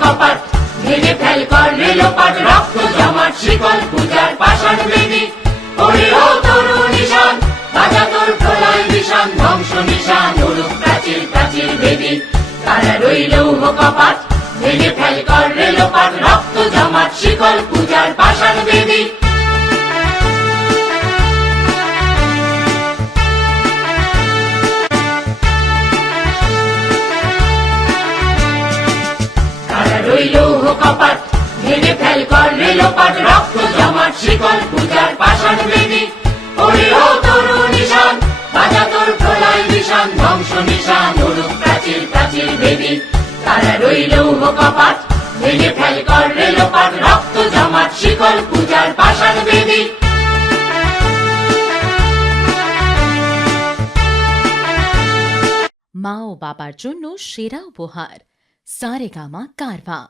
কপাট, ভেঙে ফেল কর রেলোপাট, রক্ত জমাট শিকল পূজার পাষাণ বেদী। ওরে ও তরু নিশান, বাজা তোর প্রলয় নিশান, ধ্বংস নিশান উড়ুক প্রাচীর প্রাচীর বেদী। তারা রইল কপাট, ভেঙে ফেল কর রেলোপাট, রক্ত জমাট শিকল পূজার পাষাণ বেদী। রইল কপাট, ভেঙে ফেল কর রেলোপাট, রক্ত জমাট শিকল পূজার পাষাণ বেদী। ওরে ও তরু নিশান, বাজা তোর প্রলয় নিশান, ধ্বংস নিশান উড়ুক প্রাচীর প্রাচীর বেদী। তারা রইল কপাট, ভেঙে ফেল কর রেলোপাট, রক্ত জমাট শিকল পূজার পাষাণ বেদী। মা ও বাবার জন্য সেরা উপহার, সারেগামা কারভা।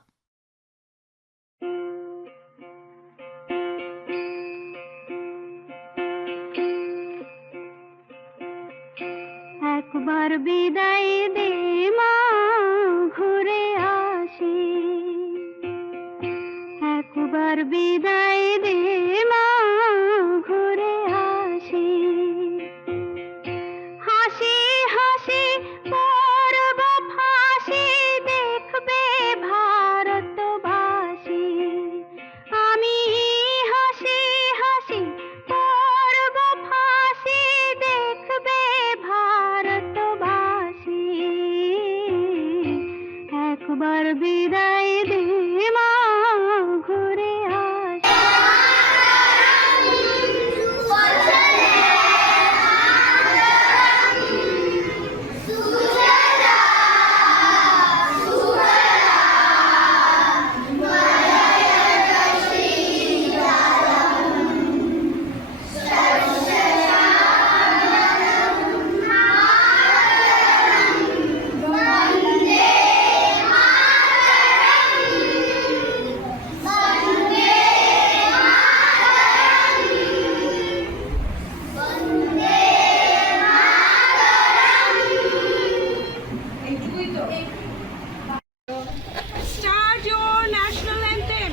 একবার বিদায় দে মা, ঘুরে আসি। একবার বিদায় দে মা, ঘুরে আসি। হাসি হাসি পরব ফাঁসি, দেখবে ভারতবাসী। আমি হাসি হাসি পরব ফাঁসি, দেখবে ভারতবাসী। একবার বিদায় দে মা, ঘুরে আসি। Start your national anthem.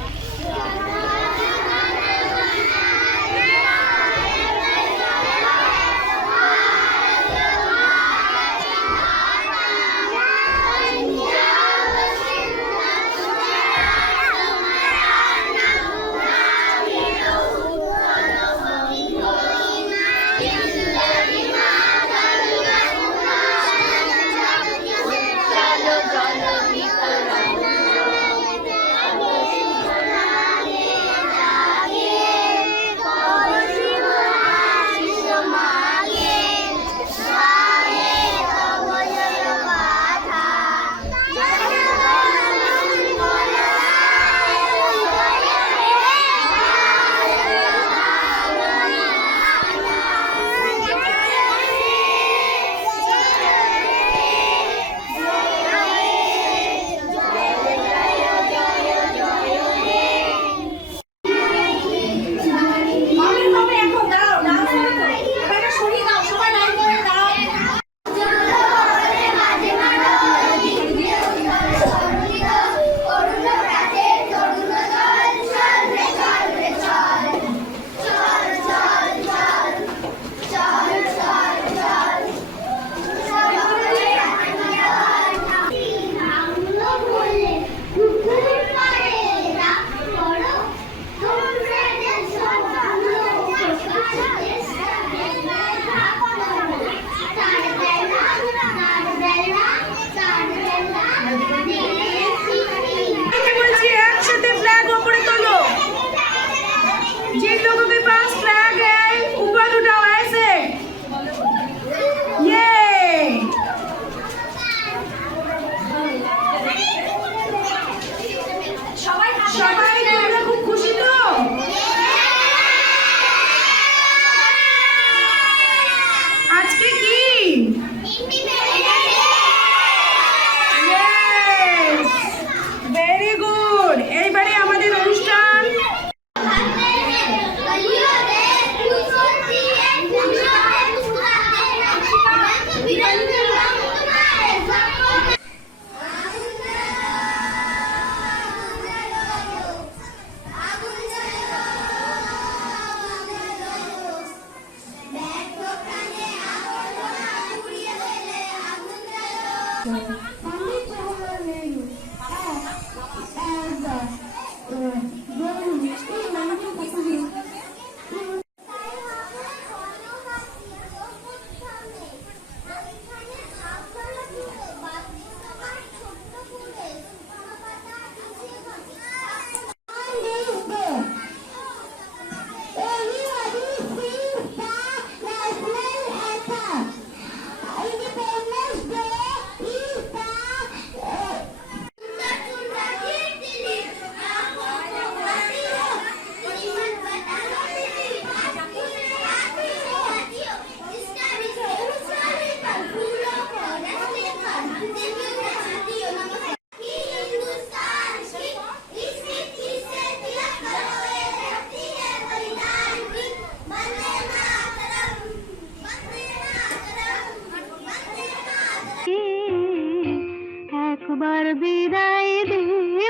একবার বিদায় দে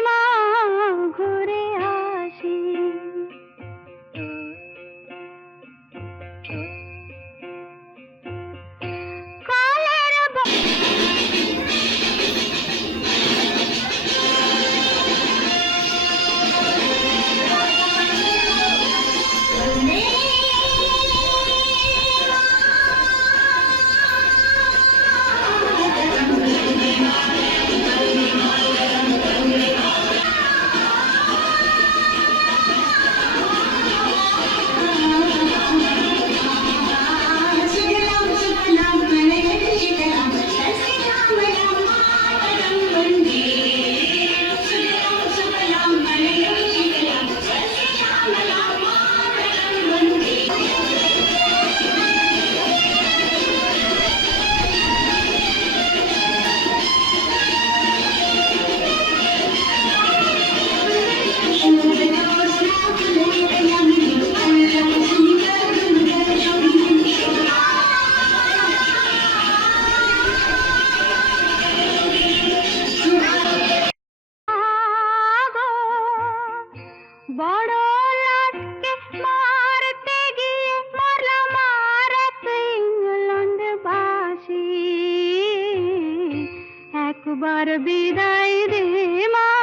মা, ঘুরে আসি। কালের বড় লাটকে মারতে গিয়ে মরলাম আর এক ইংল্যান্ড বাসী। একবার বিদায় দে মা,